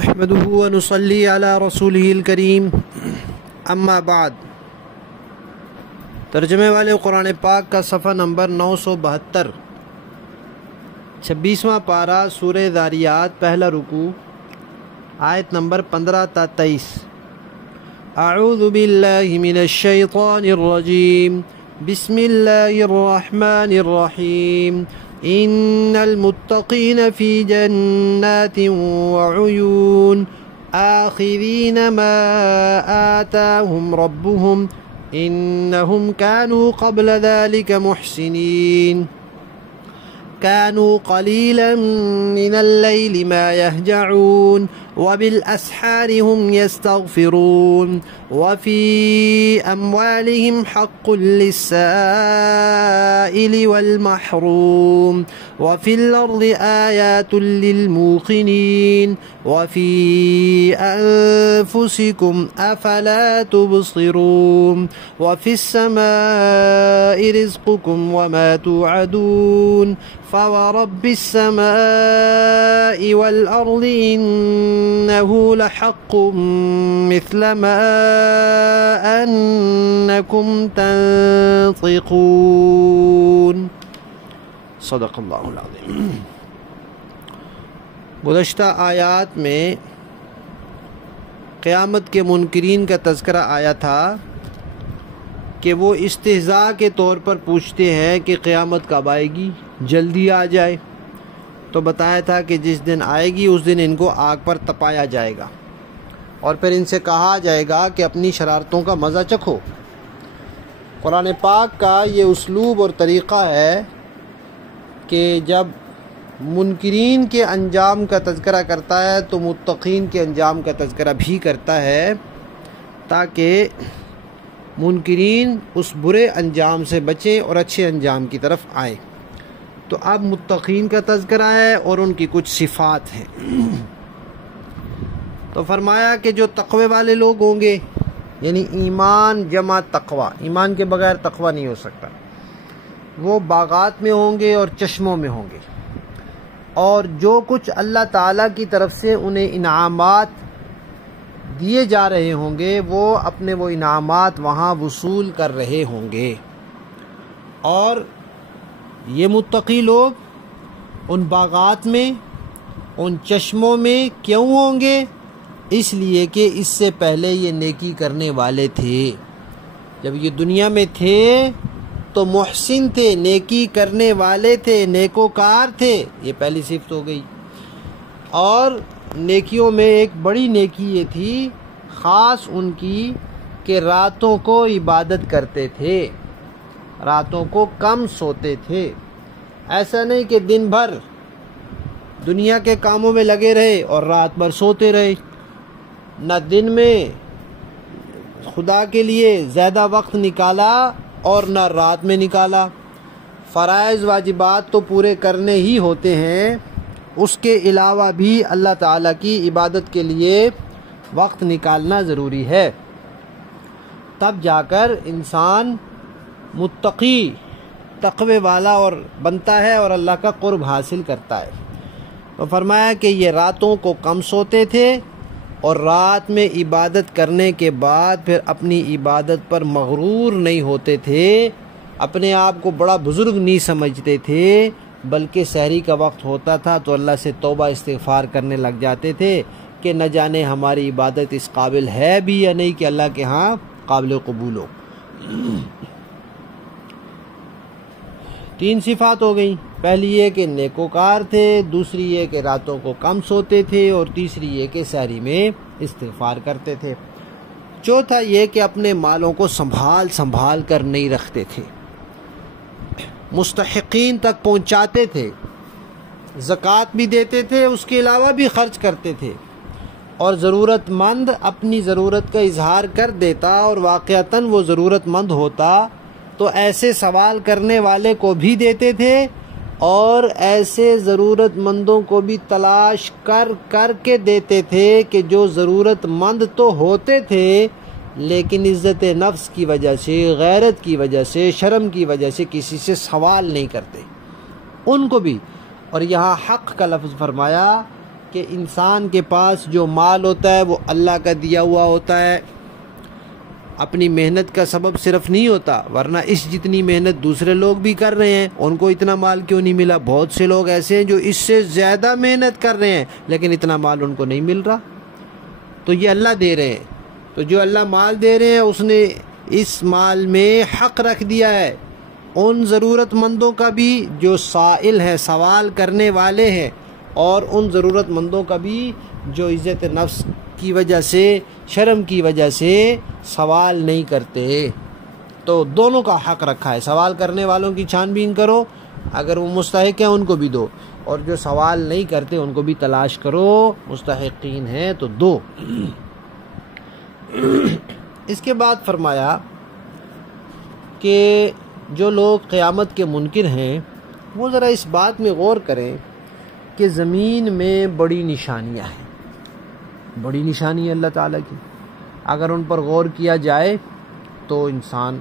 نحمده ونصلي على رسوله الكريم اما بعد۔ ترجمے والے قرآن پاک کا صفحہ نمبر 972، 26واں پارہ سورہ ذاریات، پہلا رکوع، آیت نمبر 15 تا 23۔ اعوذ باللہ من الشیطان الرجیم، بسم اللہ الرحمن الرحیم۔ ان المتقین فی جنات وعیون آخذین ما آتاہم ربهم انہم كانوا قبل ذلك محسنین كانوا قليلا من الليل ما يهجعون وبالأسحار هم يستغفرون وفي أموالهم حق للسائل والمحروم وفي الأرض آيات للموقنين وفي أنفسكم أفلا تبصرون وفي السماء رزقكم وما توعدون فورب السماء والأرض إنه لحق مثل ما أنكم تنطقون۔ صدق اللہ العظیم۔ گزشتہ آیات میں قیامت کے منکرین کا تذکرہ آیا تھا کہ وہ استہزاء کے طور پر پوچھتے ہیں کہ قیامت کب آئے گی، جلدی آ جائے۔ تو بتایا تھا کہ جس دن آئے گی اس دن ان کو آگ پر تپایا جائے گا اور پھر ان سے کہا جائے گا کہ اپنی شرارتوں کا مزہ چکھو۔ قرآن پاک کا یہ اسلوب اور طریقہ ہے کہ جب منکرین کے انجام کا تذکرہ کرتا ہے تو متقین کے انجام کا تذکرہ بھی کرتا ہے، تاکہ منکرین اس برے انجام سے بچیں اور اچھے انجام کی طرف آئیں۔ تو اب متقین کا تذکرہ ہے اور ان کی کچھ صفات ہیں۔ تو فرمایا کہ جو تقوی والے لوگ ہوں گے، یعنی ایمان جمع تقوی، ایمان کے بغیر تقوی نہیں ہو سکتا، وہ باغات میں ہوں گے اور چشموں میں ہوں گے، اور جو کچھ اللہ تعالیٰ کی طرف سے انہیں انعامات دیے جا رہے ہوں گے وہ اپنے وہ انعامات وہاں وصول کر رہے ہوں گے۔ اور یہ متقی لوگ ان باغات میں، ان چشموں میں کیوں ہوں گے؟ اس لیے کہ اس سے پہلے یہ نیکی کرنے والے تھے۔ جب یہ دنیا میں تھے تو محسن تھے، نیکی کرنے والے تھے، نیکوکار تھے، یہ پہلی صفت ہو گئی۔ اور نیکیوں میں ایک بڑی نیکی یہ تھی خاص ان کی کہ راتوں کو عبادت کرتے تھے، راتوں کو کم سوتے تھے۔ ایسا نہیں کہ دن بھر دنیا کے کاموں میں لگے رہے اور رات بھر سوتے رہے، نہ دن میں خدا کے لیے زیادہ وقت نکالا اور نہ رات میں نکالا۔ فرائض واجبات تو پورے کرنے ہی ہوتے ہیں، اس کے علاوہ بھی اللہ تعالیٰ کی عبادت کے لیے وقت نکالنا ضروری ہے، تب جا کر انسان متقی، تقوی والا اور بنتا ہے اور اللہ کا قرب حاصل کرتا ہے۔ تو فرمایا کہ یہ راتوں کو کم سوتے تھے اور رات میں عبادت کرنے کے بعد پھر اپنی عبادت پر مغرور نہیں ہوتے تھے، اپنے آپ کو بڑا بزرگ نہیں سمجھتے تھے، بلکہ سحری کا وقت ہوتا تھا تو اللہ سے توبہ استغفار کرنے لگ جاتے تھے کہ نہ جانے ہماری عبادت اس قابل ہے بھی یا نہیں کہ اللہ کے ہاں قابل قبول ہو۔ 3 صفات ہو گئیں، پہلی یہ کہ نیکوکار تھے، دوسری یہ کہ راتوں کو کم سوتے تھے، اور تیسری یہ کہ سحری میں استغفار کرتے تھے۔ چوتھا یہ کہ اپنے مالوں کو سنبھال کر نہیں رکھتے تھے، مستحقین تک پہنچاتے تھے، زکوٰۃ بھی دیتے تھے، اس کے علاوہ بھی خرچ کرتے تھے، اور ضرورت مند اپنی ضرورت کا اظہار کر دیتا اور واقعتاً وہ ضرورت مند ہوتا تو ایسے سوال کرنے والے کو بھی دیتے تھے، اور ایسے ضرورت مندوں کو بھی تلاش کر کے دیتے تھے کہ جو ضرورت مند تو ہوتے تھے لیکن عزت نفس کی وجہ سے، غیرت کی وجہ سے، شرم کی وجہ سے کسی سے سوال نہیں کرتے، ان کو بھی۔ اور یہاں حق کا لفظ فرمایا کہ انسان کے پاس جو مال ہوتا ہے وہ اللہ کا دیا ہوا ہوتا ہے، اپنی محنت کا سبب صرف نہیں ہوتا، ورنہ اس جتنی محنت دوسرے لوگ بھی کر رہے ہیں ان کو اتنا مال کیوں نہیں ملا؟ بہت سے لوگ ایسے ہیں جو اس سے زیادہ محنت کر رہے ہیں لیکن اتنا مال ان کو نہیں مل رہا، تو یہ اللہ دے رہے ہیں۔ تو جو اللہ مال دے رہے ہیں اس نے اس مال میں حق رکھ دیا ہے ان ضرورت مندوں کا بھی جو سائل ہیں، سوال کرنے والے ہیں، اور ان ضرورت مندوں کا بھی جو عزت نفس کی وجہ سے، شرم کی وجہ سے سوال نہیں کرتے۔ تو دونوں کا حق رکھا ہے، سوال کرنے والوں کی چھان بین کرو، اگر وہ مستحق ہیں ان کو بھی دو، اور جو سوال نہیں کرتے ان کو بھی تلاش کرو، مستحقین ہیں تو دو۔ اس کے بعد فرمایا کہ جو لوگ قیامت کے منکر ہیں وہ ذرا اس بات میں غور کریں کہ زمین میں بڑی نشانیاں ہیں، بڑی نشانی ہے اللہ تعالیٰ کی، اگر ان پر غور کیا جائے تو انسان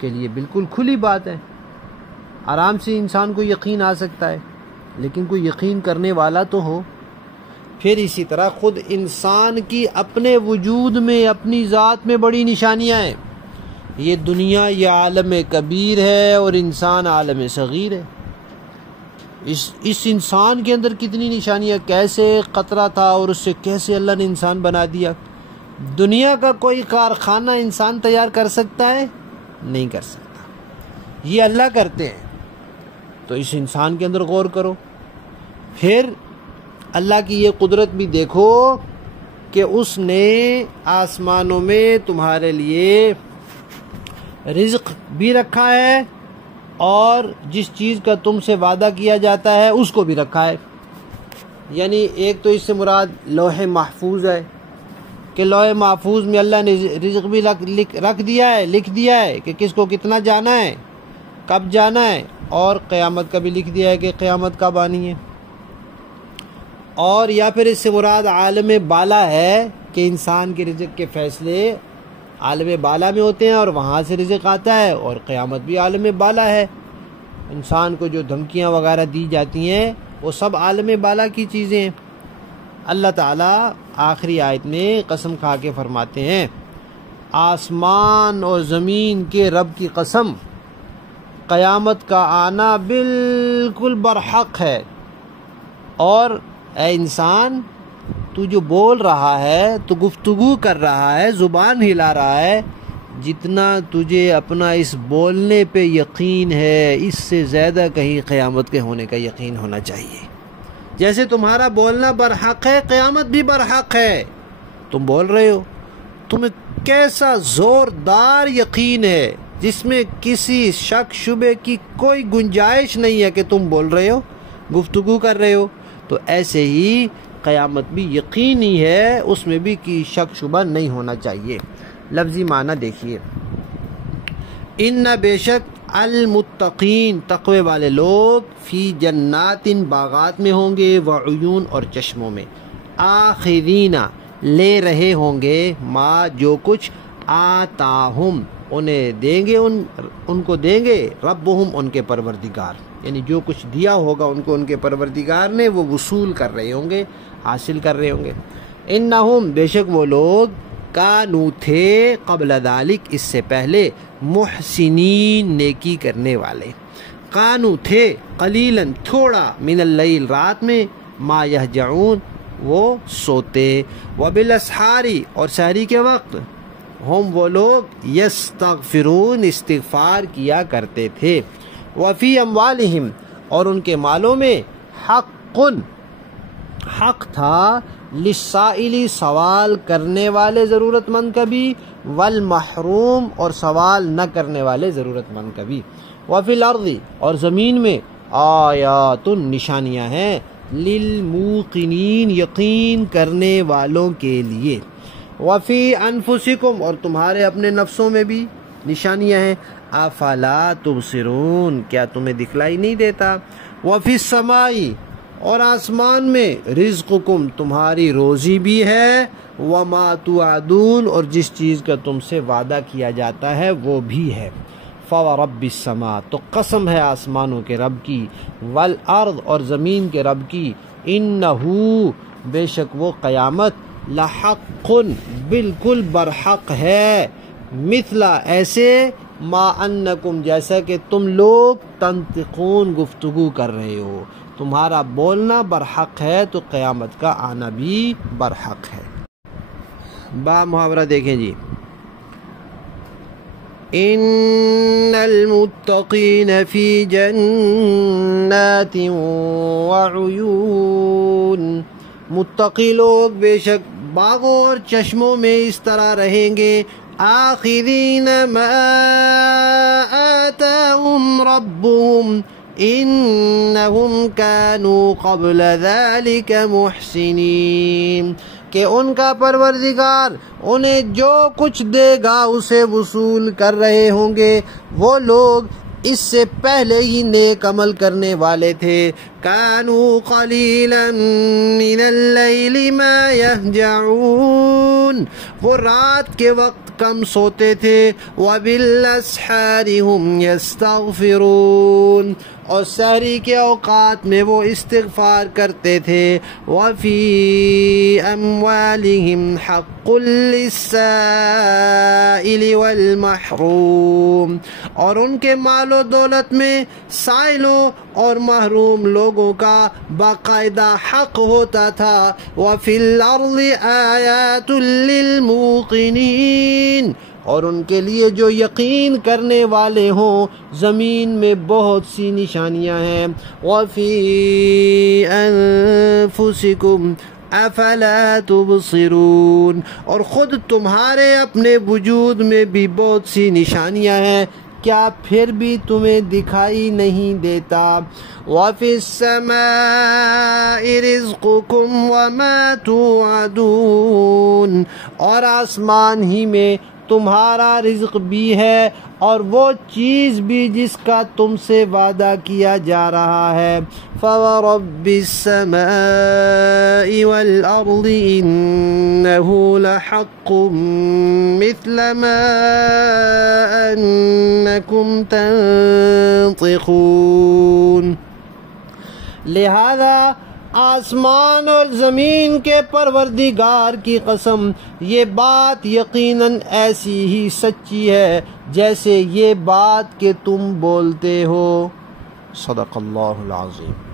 کے لیے بالکل کھلی بات ہے، آرام سے انسان کو یقین آ سکتا ہے، لیکن کوئی یقین کرنے والا تو ہو۔ پھر اسی طرح خود انسان کی اپنے وجود میں، اپنی ذات میں بڑی نشانیاں ہیں۔ یہ دنیا یہ عالم کبیر ہے اور انسان عالم صغیر ہے۔ اس انسان کے اندر کتنی نشانیاں، کیسے قطرہ تھا اور اس سے کیسے اللہ نے انسان بنا دیا۔ دنیا کا کوئی کارخانہ انسان تیار کر سکتا ہے؟ نہیں کر سکتا، یہ اللہ کرتے ہیں۔ تو اس انسان کے اندر غور کرو، پھر اللہ کی یہ قدرت بھی دیکھو کہ اس نے آسمانوں میں تمہارے لیے رزق بھی رکھا ہے اور جس چیز کا تم سے وعدہ کیا جاتا ہے اس کو بھی رکھا ہے۔ یعنی ایک تو اس سے مراد لوح محفوظ ہے کہ لوح محفوظ میں اللہ نے رزق بھی رکھ دیا ہے، لکھ دیا ہے کہ کس کو کتنا جانا ہے، کب جانا ہے، اور قیامت کا بھی لکھ دیا ہے کہ قیامت کب آنی ہے۔ اور یا پھر اس سے مراد عالم بالا ہے کہ انسان کے رزق کے فیصلے عالم بالا میں ہوتے ہیں اور وہاں سے رزق آتا ہے، اور قیامت بھی عالم بالا ہے۔ انسان کو جو دھمکیاں وغیرہ دی جاتی ہیں وہ سب عالم بالا کی چیزیں ہیں۔ اللہ تعالیٰ آخری آیت میں قسم کھا کے فرماتے ہیں، آسمان اور زمین کے رب کی قسم، قیامت کا آنا بالکل برحق ہے، اور اے انسان تو جو بول رہا ہے، تو گفتگو کر رہا ہے، زبان ہلا رہا ہے، جتنا تجھے اپنا اس بولنے پہ یقین ہے اس سے زیادہ کہیں قیامت کے ہونے کا یقین ہونا چاہیے۔ جیسے تمہارا بولنا برحق ہے، قیامت بھی برحق ہے۔ تم بول رہے ہو، تمہیں کیسا زوردار یقین ہے جس میں کسی شک شبے کی کوئی گنجائش نہیں ہے کہ تم بول رہے ہو، گفتگو کر رہے ہو، تو ایسے ہی قیامت بھی یقینی ہے، اس میں بھی کی شک شبہ نہیں ہونا چاہیے۔ لفظی معنی دیکھیے، ان بے شک المتقین تقوی والے لوگ فی جنات باغات میں ہوں گے، وعیون اور چشموں میں، آخذین لے رہے ہوں گے، ما جو کچھ آتاہم انہیں دیں گے، ان کو دیں گے، ربہم ان کے پروردگار، یعنی جو کچھ دیا ہوگا ان کو ان کے پروردگار نے وہ وصول کر رہے ہوں گے، حاصل کر رہے ہوں گے۔ انہم بے شک وہ لوگ کانو تھے قبل ذالک اس سے پہلے، محسنین نیکی کرنے والے، کانو تھے قلیلاً تھوڑا، من اللیل رات میں، ما یہجعون وہ سوتے، وبالاسحاری اور سحری کے وقت، ہم وہ لوگ یستغفرون استغفار کیا کرتے تھے، وفی اموالہم اور ان کے مالوں میں، حق تھا، للسائلی سوال کرنے والے ضرورت مند کا بھی، والمحروم اور سوال نہ کرنے والے ضرورت مند کا بھی، وفی الارض اور زمین میں، آیات نشانیاں ہیں، للموقنین یقین کرنے والوں کے لیے، وفی انفسکم اور تمہارے اپنے نفسوں میں بھی نشانیاں ہیں، افلا تبصرون کیا تمہیں دکھلائی نہیں دیتا، وفی السماء اور آسمان میں، رزقکم تمہاری روزی بھی ہے، وما توعدون اور جس چیز کا تم سے وعدہ کیا جاتا ہے وہ بھی ہے، فورب السماء تو قسم ہے آسمانوں کے رب کی، والارض اور زمین کے رب کی، انہو بے شک وہ قیامت لحق بالکل برحق ہے، مثلا ایسے ما انکم جیسا کہ تم لوگ تنطقون گفتگو کر رہے ہو، تمہارا بولنا برحق ہے تو قیامت کا آنا بھی برحق ہے۔ با محاورہ دیکھیں جی، ان المتقین فی جنات وعیون، متقی لوگ بے شک باغوں اور چشموں میں اس طرح رہیں گے، آخذین ما آتاہم ربهم انہم کانوا قبل ذلک محسنین، کہ ان کا پروردگار انہیں جو کچھ دے گا اسے وصول کر رہے ہوں گے، وہ لوگ اس سے پہلے ہی نیک عمل کرنے والے تھے۔ کانوا قلیلا من اللیل ما یہجعون، وہ رات کے وقت کم سوتے تھے، وبالاسحار هم یستغفرون، اور سحری کے اوقات میں وہ استغفار کرتے تھے، وفی اموالہم حق للسائل والمحروم، اور ان کے مال و دولت میں سائلوں اور محروم لوگوں کا باقاعدہ حق ہوتا تھا، وفی الارض آیات للموقنین، اور ان کے لیے جو یقین کرنے والے ہوں زمین میں بہت سی نشانیاں ہیں، وَفِي أَنفُسِكُمْ أَفَلَا تُبْصِرُونَ، اور خود تمہارے اپنے وجود میں بھی بہت سی نشانیاں ہیں، کیا پھر بھی تمہیں دکھائی نہیں دیتا؟ وَفِي السَّمَاءِ رِزْقُكُمْ وَمَا تُوعَدُونَ، اور آسمان ہی میں تمہارا رزق بھی ہے اور وہ چیز بھی جس کا تم سے وعدہ کیا جا رہا ہے۔ فَوَرَبِّ السَّمَاءِ وَالْأَرْضِ إِنَّهُ لَحَقٌّ مِثْلَ مَا أَنَّكُمْ تَنطِقُونَ، لہذا آسمان اور زمین کے پروردگار کی قسم، یہ بات یقیناً ایسی ہی سچی ہے جیسے یہ بات کہ تم بولتے ہو۔ صدق اللہ العظیم۔